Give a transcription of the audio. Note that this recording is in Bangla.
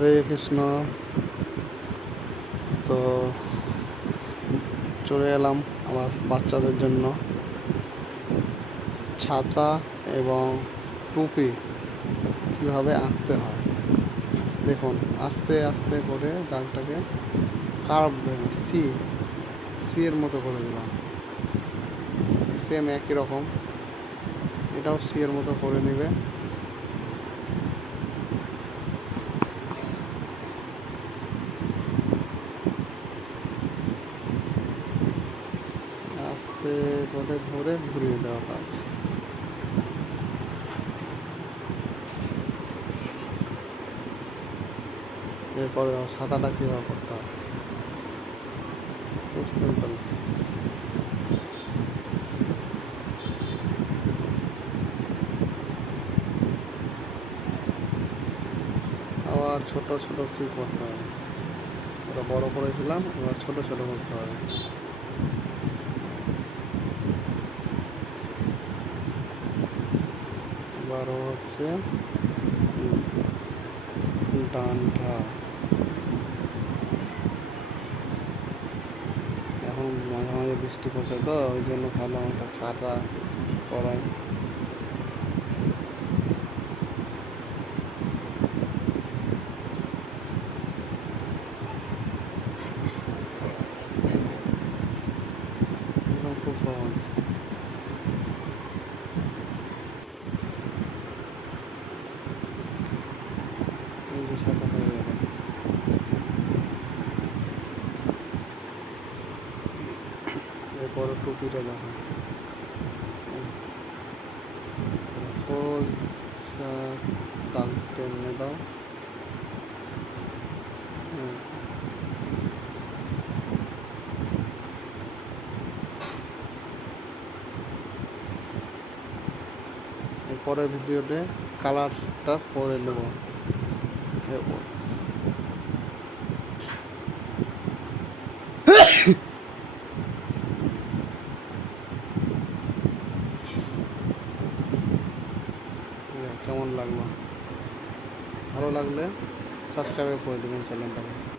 হরে কৃষ্ণ। তো চলে এলাম আমার বাচ্চাদের জন্য ছাতা এবং টুপি কিভাবে আঁকতে হয়। দেখুন, আস্তে আস্তে করে দাগটাকে কার্ভ সি এর মতো করে দিলাম। সেম একই রকম এটাও সি এর মতো করে নেবে। আস্তে করে ধরে ঘুরিয়ে দেওয়া কাজ। এরপরে ছাতাটা কীভাবে করতে হয়, খুব সিম্পল। আবার ছোট ছোট সি করতে হবে। ওটা বড় করেছিলাম, এবার ছোট ছোট করতে হবে। এবার হচ্ছে ডান্ডা। এখন মাঝে মাঝে বৃষ্টি পড়ছে, তো ওই জন্য ভাবলাম একটা ছাতা করাই। খুব সহজ। এই যে ছাতা হয়ে গেল। এরপরে টুপিটা দেখো, সোজা টান টেনে দাও। পরের ভিডিওতে কালারটা করে দেবো। কেমন লাগলো? ভালো লাগলে সাবস্ক্রাইব করে দেবেন চ্যানেলটাকে।